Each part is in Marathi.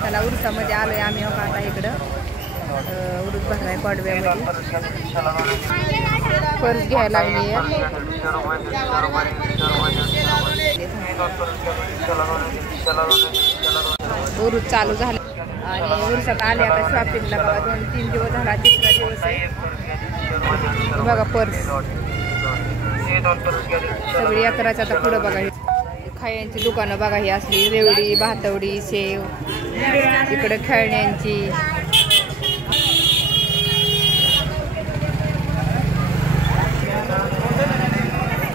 त्याला उरुसामध्ये आलोय आम्ही. हो का आता इकडं उरुस भरलाय पाडव्यामध्ये. पर्स घ्यायला लागली आहे. उरुस चालू झाला आणि उरुसात आले आता शॉपिंगला. बघा 2-3 दिवस झाला, तिसरा दिवस आहे. बघा पर्स सगळी यात्राच्या आता पुढं. बघा खायांची दुकानं बघा ही असली रेवडी, भातवडी, शेव. इकडे खेळण्यांची.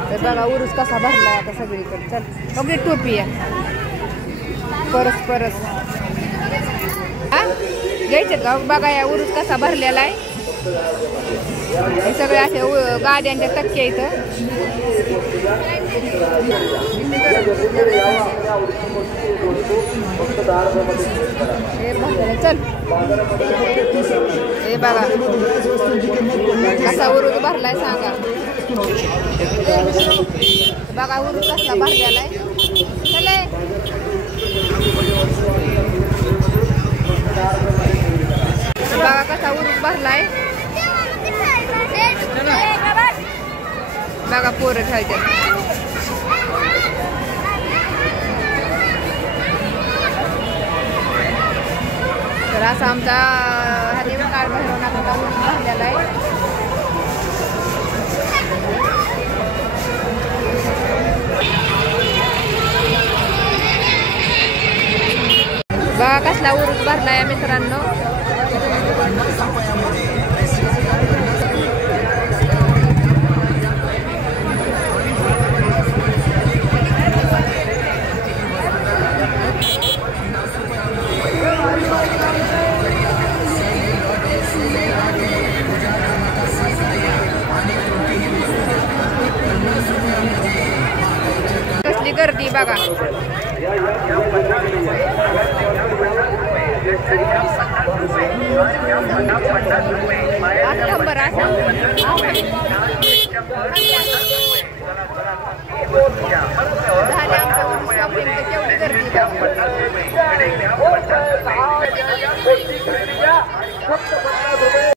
तर बघा उरुस कसा भरलाय आता सगळीकडे. चल बघ टोपी आहे. परस हा घ्यायचे का? बघा या उरुस कसा भरलेला आहे. हे सगळे असे गाड्यांच्या टक्के इथं. चल हे बघा कसा उरुस भरलाय सांगा. बघा उरुस कसा भरलेला आहे. चले बघा कसा उरुस भरलाय. बघा पोरं खेळतात. तर असा आमचा हरिम कार्ड भरवण्याचा उरुस भरलेला आहे. बघा कसला उरुस भरलाय मित्रांनो. कसली गर्दी बघा. झाले आमच्या शॉपिंग केवढी गर्दी.